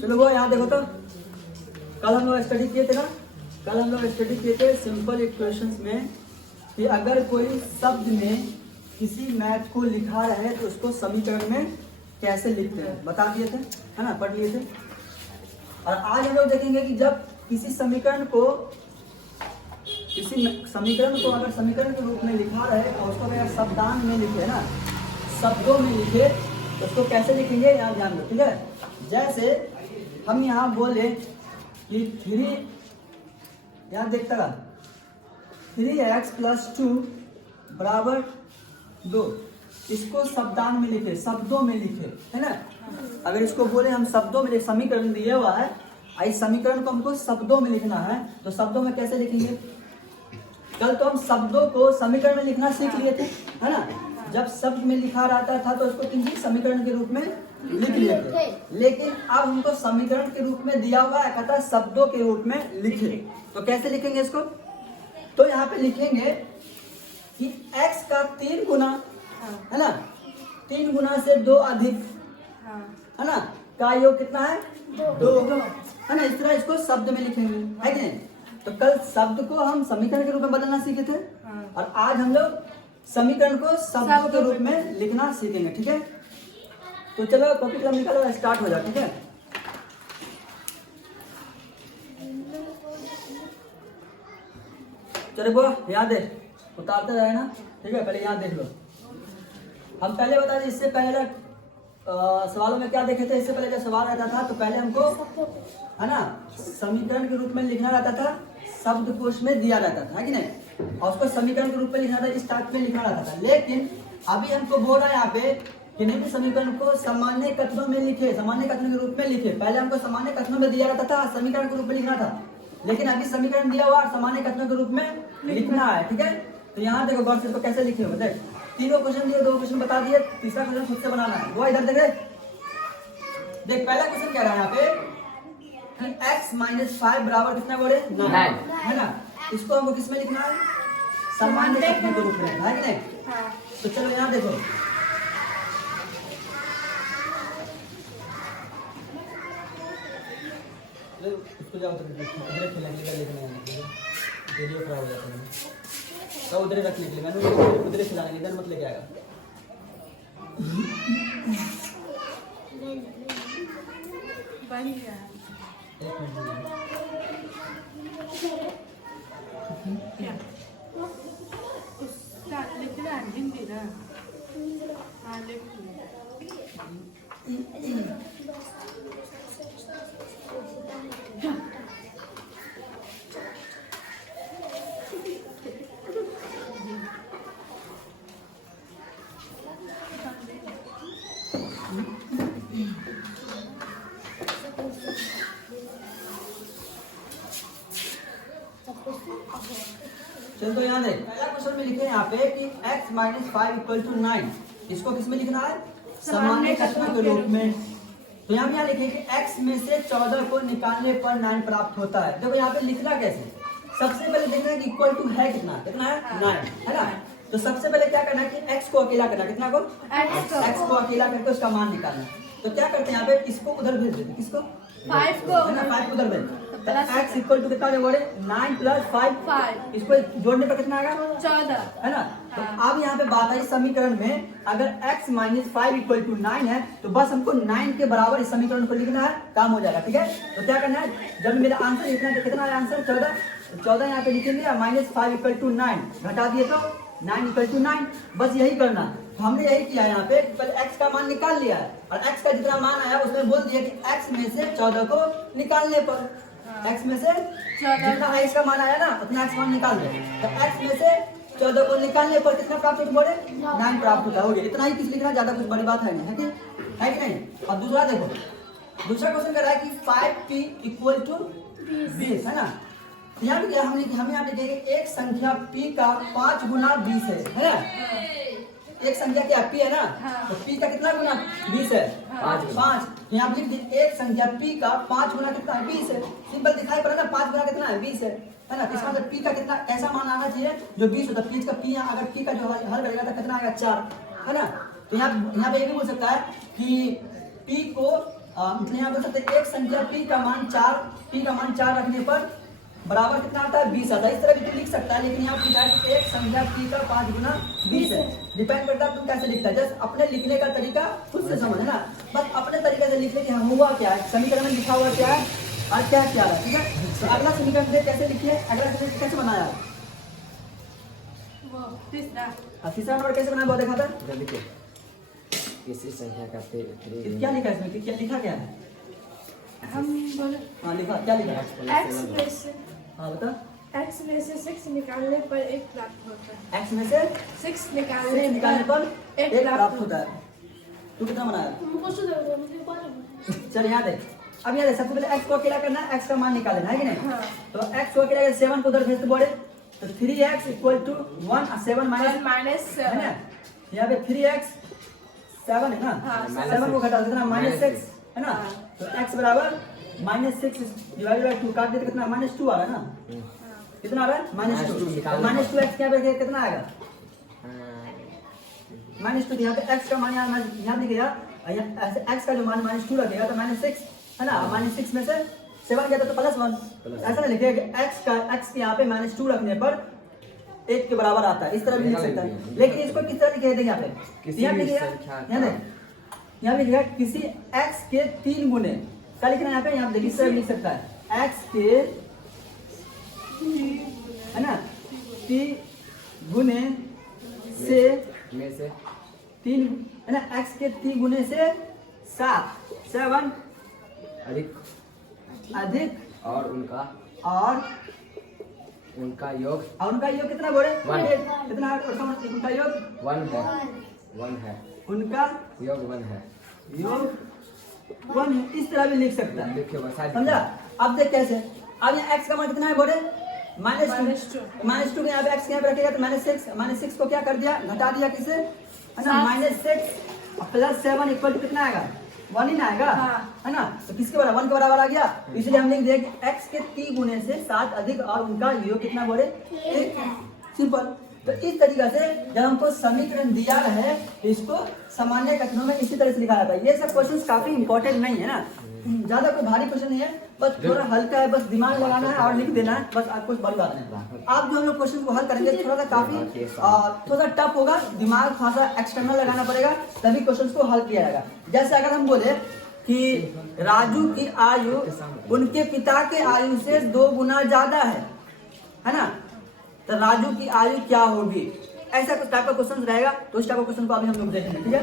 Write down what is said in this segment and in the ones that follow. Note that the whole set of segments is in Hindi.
चलो वो यहाँ देखो तो, कल हम लोग स्टडी किए थे ना, कल हम लोग स्टडी किए थे सिंपल इक्वेशंस में कि अगर कोई शब्द में किसी मैथ को लिखा रहे तो उसको समीकरण में कैसे लिखते हैं, बता दिए थे, है ना, पढ़ लिए थे। और आज हम लोग देखेंगे कि जब किसी समीकरण को अगर समीकरण के रूप में लिखा रहे और उसको अगर शब्दांश में लिखे ना, शब्दों में लिखे तो उसको कैसे लिखेंगे, यहाँ ध्यान दो, ठीक है। जैसे हम यहाँ बोले कि 3, यहाँ देखता रहा 3x + 2 बराबर 2, इसको शब्दांश में लिखे, शब्दों में लिखे, है ना। अगर इसको बोले हम शब्दों में, समीकरण दिया हुआ है, इस समीकरण को हमको शब्दों में लिखना है, तो शब्दों में कैसे लिखेंगे। कल तो हम शब्दों को समीकरण में लिखना सीख लिए थे, है ना। जब शब्द में लिखा रहता था तो उसको किसी समीकरण के रूप में लिख लिए थे, लेकिन अब हमको समीकरण के रूप में दिया हुआ है, कहता है शब्दों के रूप में लिखे, तो कैसे लिखेंगे इसको। तो यहाँ पे लिखेंगे कि x का 3 गुना, है ना, 3 गुना से 2 अधिक, है ना, का योग कितना है 2, है ना। इस तरह इसको शब्द में लिखेंगे, है कि नहीं। तो कल शब्द को हम समीकरण के रूप में बदलना सीखे थे, और आज हम लोग समीकरण को शब्दों के रूप में लिखना सीखेंगे, ठीक है। तो चलो कॉपी कलम निकालो, स्टार्ट हो जाए, ठीक है। चलो वो याद है, उतारते रहे ना, ठीक है। पहले यहाँ देख लो, हम पहले बता दें, इससे पहले सवालों में क्या देखे थे। इससे पहले जब सवाल रहता था तो पहले हमको, है ना, समीकरण के रूप में लिखना रहता था, शब्दकोश में दिया रहता था, है कि नहीं, और उसको समीकरण के रूप में लिखना था, इस टाइप में लिखना रहता था। लेकिन अभी हमको बोल रहा है यहाँ पे कि नहीं, समीकरण को सामान्य कथनों में लिखे, सामान्य कथनों के रूप में लिखे। पहले हमको सामान्य कथनों में दिया रहता था, समीकरण के रूप में लिखना था, लेकिन अभी समीकरण दिया हुआ सामान्य कथनों के रूप में लिखना है, ठीक है। तो यहाँ देखो गौर से इसको कैसे लिखे हो, देख, तीनों क्वेश्चन दिए, 2 क्वेश्चन बता दिए, तीसरा क्वेश्चन खुद से बनाना है। वो इधर देख पहला क्वेश्चन क्या रहा है यहाँ पे कि x - 5 बराबर कितना बोले 9, है ना। इसको हमको किसमें लिखना है, सामान्य कथनों के रूप में, है कि नहीं। तो चलो यहाँ देखो, उसको जाओ तो उधर खेलने के लिए लेके आना, वीडियो खराब हो जाता है, तो उधर रखने के लिए मैंने उधर खिलाने, इधर मत लेके आएगा। एक मिनट क्या उसका लिखना है हिंदी ना, हाँ लिख चलो। तो यहाँ देख, पहला क्वेश्चन में लिखे यहाँ पे कि x - 5 = 9, इसको किस में लिखना है, सामान्य कथनों के रूप में। तो यहाँ पे यहाँ लिखे कि x में से 14 को निकालने पर 9 प्राप्त होता है। देखो यहाँ पे लिखना कैसे, सबसे पहले देखना है कि इक्वल टू है कितना, कितना है 9, है ना। तो सबसे पहले क्या करना है कि x को अकेला करना, कितना को x को अकेला करके उसका मान निकालना। तो क्या करते हैं यहाँ पे, इसको उधर भेज देते, किसको 5 को, है ना, 5 उधर भेज, तो x = कितना बोले 9 + 5, इसको जोड़ने पर कितना आएगा 14, है ना। तो अब यहाँ पे बात है, समीकरण में अगर x - 5 = 9 है तो बस हमको 9 के बराबर इस समीकरण को लिखना है, काम हो जाएगा, ठीक है। तो क्या करना है, जब मेरा आंसर लिखना है, कितना है आंसर 14, तो 14 यहाँ पे लिखेंगे, -5 = 9, घटा दिए तो 9 = 9, बस यही करना। तो हमने यही किया यहाँ पे, पहले x का मान निकाल लिया है, और x का जितना मान आया उसमें बोल दिया कि x में से 14 को निकालने पर, x में से जितना x का मान आया ना उतना x मान निकाल दो। तो x में से 14 को निकालने पर कितना प्राप्त होता बोले 9 प्राप्त होता, हो गया। इतना ही किस लिखना, ज्यादा कुछ बड़ी बात है नहीं, है कि नहीं। अब दूसरा देखो, दूसरा क्वेश्चन कर रहा है कि 5p = 20, है ना। यहाँ पे क्या हम यहाँ पे देखेंगे एक संख्या p का 5 गुना 20 है ना। एक संख्या क्या p है ना, तो p का कितना गुना 20 है 5। यहाँ पे लिख दिए एक संख्या p का 5 गुना कितना है 20 है, सिंपल दिखाई पड़ा ना, 5 गुना कितना है 20 है ना। इसका मतलब p का कितना ऐसा मान आना चाहिए जो 20 होता है। p का p अगर p का जो हल करेगा तो कितना आएगा 4, है ना। तो यहाँ पे ये भी बोल सकता है कि p को मतलब यहाँ बोल सकते हैं एक संख्या p का मान 4 रखने पर बराबर कितना आता है 20 आता है। इस तरह भी तुम लिख सकता है, लेकिन यहाँ पे लिखा है कि एक संख्या p का 5 गुना 20 है। डिपेंड करता है तुम कैसे लिखता है, जस्ट अपने लिखने का तरीका खुद से समझना, बस अपने तरीके से लिखने की हुआ क्या है, समीकरण में लिखा हुआ क्या है और क्या क्या है, ठीक है। तो अगला समीकरण में कैसे लिखिए, अगला समीकरण कैसे बनाया, वो तीसरा तीसरा नंबर कैसे बनाया वो देखा था। जल्दी के किसी संख्या का क्या लिखा है इसमें, क्या लिखा क्या है, हम बोले हाँ लिखा क्या लिखा है, x में से हाँ बता। x में से 6 निकालने पर 1 प्राप्त होता है। x में से 6 निकालने निकालने पर एक 1 प्राप्त होता है। तू कितना बनाया, चल यहाँ देख। अब यहाँ देख, सबसे पहले x को अकेला करना है, x का मान निकालना है कि नहीं। हाँ। तो x को अकेला 7 को उधर भेज दो बोले, तो 3x इक्वल टू 1 और 7 माइनस माइनस है ना। यहाँ पे 3x 7 है ना, हाँ, 7 को घटा कितना -6 है ना। तो x बराबर -6 डिवाइडेड बाय 2 काट देते कितना -2 आ रहा है ना, कितना आ रहा है -2 -2x क्या पे कितना आएगा -2। यहाँ पे x का मान यहाँ दिख गया, x का जो मान -2 रखेगा तो -6 है ना, -6 में से 7 गया तो +1, ऐसा नहीं लिखेगा। x के यहाँ पे -2 रखने पर 1 के बराबर आता है, इस तरह भी लिख सकता है। लेकिन इसको किस तरह लिखे थे यहाँ पे, यहाँ लिखिएगा, यहाँ लिखेगा किसी x के 3 गुने, क्या लिखना है यहाँ पे, यहाँ देखिए इस तरह लिख सकता है x के है ना 3 गुने से में से 3 है ना, x के 3 गुने से 7 अधिक और उनका कितना बोले, One. कितना उनका योग 1 है उनका योग 1 है। योग 1 है, इस तरह भी लिख सकता है, देखिए बस समझा। अब देख कैसे, अब यहाँ x का मान कितना है बोले -2 के यहाँ पे x के यहाँ पे रखेगा तो -6 को क्या कर दिया, घटा दिया किसे है ना, -6 प्लस 7 इक्वल टू कितना आएगा 1 ही ना आएगा, हाँ। है ना। तो किसके बराबर 1 के बराबर आ गया, इसलिए हम लिख दिया कि x के 3 गुने से 7 अधिक और उनका योग कितना बोले 1, सिंपल। तो इस तरीके से जब हमको समीकरण दिया है इसको सामान्य कथनों में इसी तरह से लिखा जाता है। ये सब क्वेश्चंस काफी इंपॉर्टेंट नहीं है ना, ज्यादा कोई भारी क्वेश्चन नहीं है, बस थोड़ा हल्का है, बस दिमाग लगाना है और लिख देना है, बस आप कुछ बड़ी बात नहीं। आप जो हम लोग क्वेश्चन को हल करेंगे थोड़ा सा काफी थोड़ा सा टफ होगा, दिमाग थोड़ा सा एक्सटर्नल लगाना पड़ेगा तभी क्वेश्चन को हल किया जाएगा। जैसे अगर हम बोले कि राजू की आयु उनके पिता के आयु से 2 गुना ज्यादा है ना, तो राजू की आयु क्या होगी, ऐसा कुछ टाइप का क्वेश्चन रहेगा। तो उस टाइप का क्वेश्चन को अभी हम लोग देखेंगे, ठीक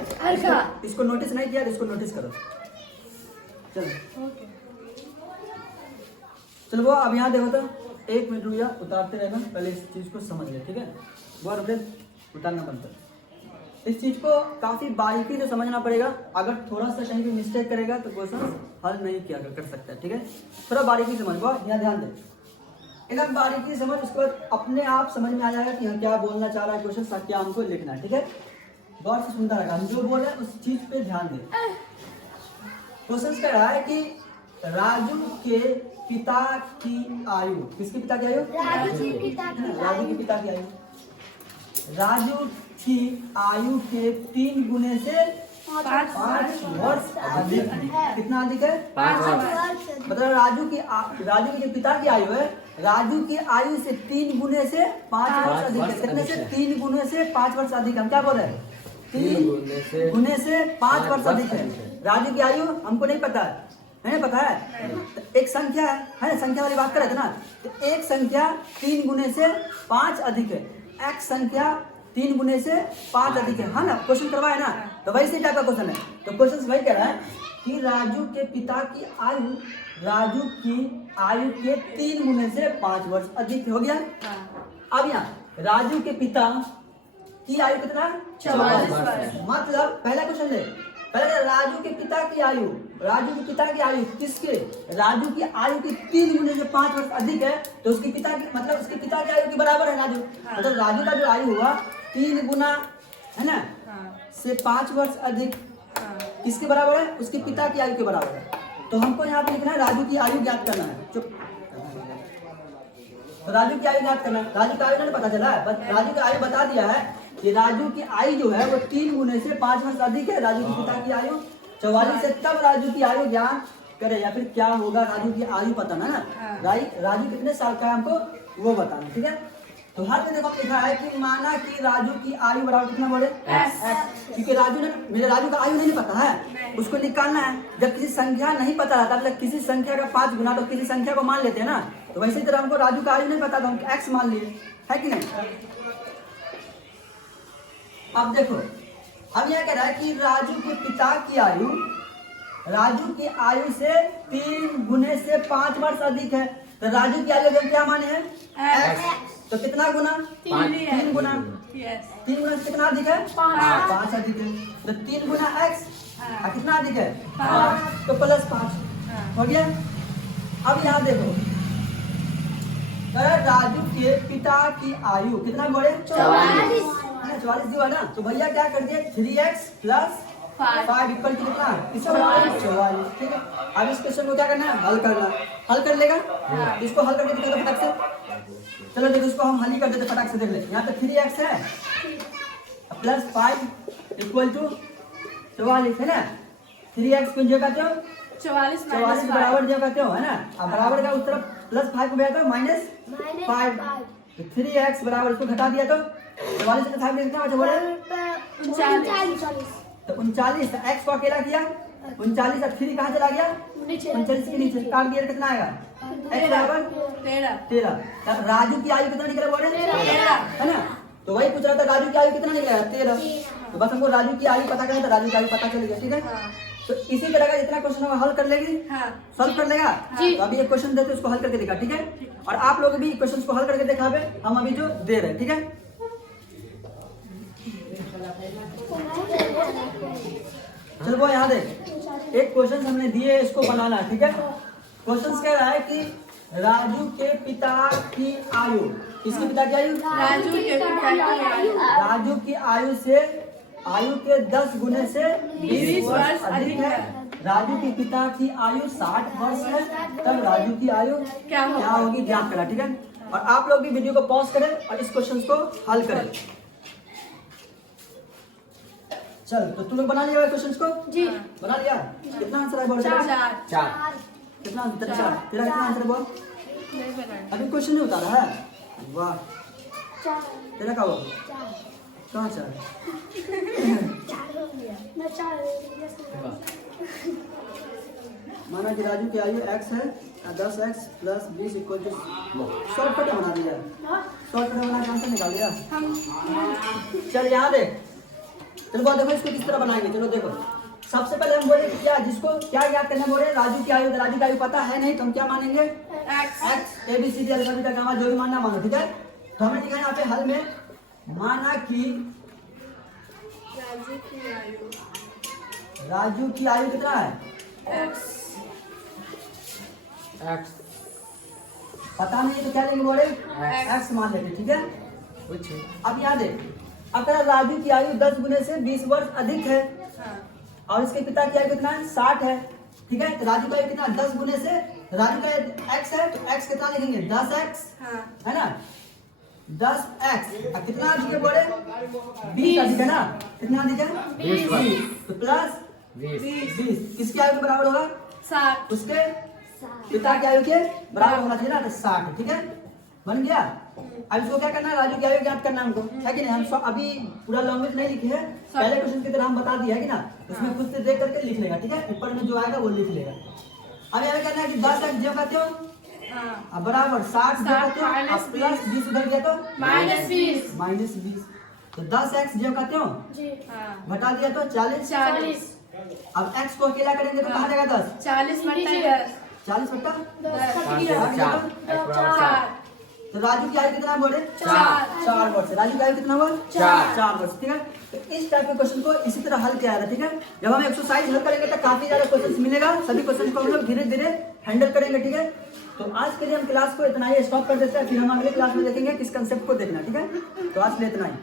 है। इसको नोटिस नहीं किया तो इसको नोटिस करो, चलो वो अब यहाँ देखो तो 1 मिनट रुकिया, उतारते रहेगा, पहले इस चीज को समझ ले, ठीक है। वो उतारना बनता है, इस चीज को काफी बारीकी से समझना पड़ेगा, अगर थोड़ा सा कहीं भी मिस्टेक करेगा तो क्वेश्चन हल नहीं किया कर सकता है, ठीक है। थोड़ा बारीकी से समझ, यहाँ ध्यान दे, एकदम बारीकी समझ, उसके बाद अपने आप समझ में आ जाएगा कि हम क्या बोलना चाह रहा है क्वेश्चन, क्या हमको लिखना है, ठीक है। गौर से सुनता रहेगा, हम जो बोल रहे हैं उस चीज पे ध्यान दे। क्वेश्चन कह रहा है कि राजू के पिता की आयु, किसके पिता की आयु, राजू की पिता की आयु, राजू की आयु के 3 गुने से 5 वर्ष अधिक, कितना अधिक है 5 वर्ष। मतलब राजू की जो पिता की आयु है, राजू की आयु से 3 गुने से 5 वर्ष अधिक है। कितने से 3 गुने से 5 वर्ष अधिक, हम क्या बोल रहे हैं 3 गुने से 5 वर्ष अधिक है। राजू की आयु हमको नहीं पता है पता है, तो एक संख्या है ना, संख्या वाली बात कर रहे थे ना, तो एक संख्या 3 गुने से 5 अधिक है, एक संख्या 3 गुने से 5 अधिक है ना। क्वेश्चन करवाए ना, तो वैसे टाइप का क्वेश्चन है। तो क्वेश्चन वही कह रहा है कि राजू के पिता की आयु राजू की आयु के 3 गुने से 5 वर्ष अधिक हो गया। अब यहाँ राजू के पिता की आयु कितना 44 वर्ष, मतलब पहला क्वेश्चन ले, पहले राजू के पिता की आयु, राजू के पिता की आयु किसके, राजू की आयु की 3 गुने से 5 वर्ष अधिक है, तो उसके पिता की मतलब उसके पिता की आयु के बराबर है राजू। मतलब राजू का जो आयु हुआ 3 गुना है ना से 5 वर्ष अधिक, किसके बराबर है, उसके पिता की आयु के बराबर है। तो हमको यहाँ पे लिखना है राजू की आयु ज्ञात करना है। चुप, तो राजू की आयु ज्ञात करना है। राजू की आयु नहीं पता चला है, बस राजू की आयु बता दिया है कि राजू की आयु जो है वो 3 गुने से 5 वर्ष अधिक है राजू के पिता की आयु। 44 से तब राजू की आयु ज्ञात करे, या फिर क्या होगा राजू की आयु पता ना ना, राजू कितने साल का है हमको वो बताना, ठीक है। तो हर में देखो लिखा है कि माना कि राजू की आयु बराबर कितना बोले x, क्योंकि राजू ने मेरे राजू का आयु नहीं पता है, उसको निकालना है। जब किसी संख्या नहीं पता रहता, मतलब किसी संख्या का 5 गुना तो किसी संख्या को मान लेते हैं ना, तो वैसे तरह हमको राजू का आयु नहीं पता तो हम x मान लिए, है कि नहीं। अब देखो अब यह कह रहा है कि राजू के पिता की आयु राजू की आयु से 3 गुने से 5 वर्ष अधिक है, तो राजू की आयु क्या माने हैं x, तो कितना गुना 3 गुना, 3 गुना से कितना अधिक है 5 अधिक है, तो 3 गुना x कितना अधिक है 5, तो +5 हो गया। अब यहाँ देखो राजू के पिता की आयु कितना बोले 44 दिया ना, तो भैया क्या कर दिए 3x + 5 इक्वल टू कितना 44, ठीक है। अब इस क्वेश्चन को क्या करना है हल करना, हल कर लेगा इसको हल करके दिखा दो फटाक से। चलो देखो इसको हम हल ही कर देते फटाक से, देख ले यहाँ पे 3x है +5 इक्वल टू 44 है ना, 3x को जो कहते हो 44 बराबर जो कहते हो है ना, अब बराबर का उस तरफ +5 को गया तो -5, तो 3x बराबर इसको घटा दिया तो 44 से 5 कितना बचा बोले 39। तो 39, x को अकेला किया 39, अब 3 कहाँ चला गया 39 के नीचे काट दिया, कितना आएगा x बराबर 13। राजू की आयु कितना निकला बोले 13 है ना, तो वही पूछ रहा था राजू की आयु कितना निकला 13, तो बस हमको राजू की आयु पता करना, तो राजू की आयु पता चल गया, ठीक है। तो इसी तरह का जितना क्वेश्चन होगा हल कर लेगी, सॉल्व कर लेगा। तो अभी एक क्वेश्चन देते उसको हल करके दिखा, ठीक है, और आप लोग भी क्वेश्चन को हल करके दिखावे, हम अभी जो दे रहे हैं, ठीक है। चलो वो यहाँ देख एक क्वेश्चन हमने दिए इसको बनाना, ठीक है। क्वेश्चन कह रहा है कि राजू के पिता की आयु, किसके पिता की आयु राजू के पिता की आयु राजू की आयु से आयु के 10 गुने से 20 वर्ष अधिक है। राजू के पिता की आयु 60 वर्ष है, तब राजू की आयु क्या होगी ज्ञात करा, ठीक है। और आप लोग भी वीडियो को पॉज करें और इस क्वेश्चन को हल करें। चल तो तुम लोग बना लिया क्वेश्चन को जी बना लिया, कितना आंसर है बोल 4 कितना आंसर 4, तेरा कितना आंसर बोल नहीं बनाया अभी क्वेश्चन नहीं उतारा है, वाह तेरा का हुआ कहाँ 4 माना कि राजू की आयु x है 10x + 20 इक्वल टू शॉर्टकट बना दिया, शॉर्टकट बना के आंसर निकाल दिया। चल यहाँ देख, चलो बहुत देखो इसको किस तरह बनाएंगे। चलो देखो सबसे पहले हम बोले क्या जिसको क्या याद करना बोले राजू की आयु पता है नहीं तो हम क्या मानेंगे x ABCD अल्फाबेट का गामा जो भी मानना मानो, ठीक है। तो हमें लिखा है यहाँ पे हल में माना कि राजू की आयु कितना है x पता नहीं तो क्या लेंगे बोले x मान लेंगे, ठीक है। कुछ अब यहाँ देख अगर राजू की आयु 10 गुने से 20 वर्ष अधिक है और इसके पिता की आयु कितना है 60 है, ठीक है। तो राजू का आयु कितना 10 गुने से राजू का x है तो x कितना लिखेंगे 10x है ना, 10x अब कितना अधिक है बोले 20 अधिक है ना, कितना अधिक है 20 तो +20 किसकी आयु के बराबर होगा 60 उसके पिता की आयु के बराबर होना चाहिए ना, तो 60, ठीक है बन गया। अब इसको क्या करना है राजू की आयु ज्ञात करना हमको, है कि नहीं। हम अभी पूरा लैंग्वेज नहीं लिखे है, पहले क्वेश्चन की तरह हम बता दिया है कि ना, उसमें खुद से देख करके लिख लेगा, ठीक है। ऊपर में जो आएगा वो लिख लेगा। अब यहाँ करना है कि 10x जो कहते हो अब बराबर 60 जो कहते हो अब +20 उधर गया तो -20 तो 10x जो कहते हो घटा दिया तो 40। अब x को अकेला करेंगे तो कहाँ जाएगा 10 40 × 40 बटा 4 तो राजू की आयु कितना बोले 4 वर्ष, राजू की आयु कितना हुआ 4 वर्ष, ठीक है। तो इस टाइप के क्वेश्चन को इसी तरह हल किया जाता है, ठीक है। जब हम एक्सरसाइज हल करेंगे तो काफी ज्यादा क्वेश्चन मिलेगा, सभी क्वेश्चन को हम लोग धीरे धीरे हैंडल करेंगे, ठीक है। तो आज के लिए हम क्लास को इतना ही स्टॉप कर देते हैं, फिर हम अगले क्लास में देखेंगे किस कंसेप्ट को देखना, ठीक है। तो आज के लिए इतना ही।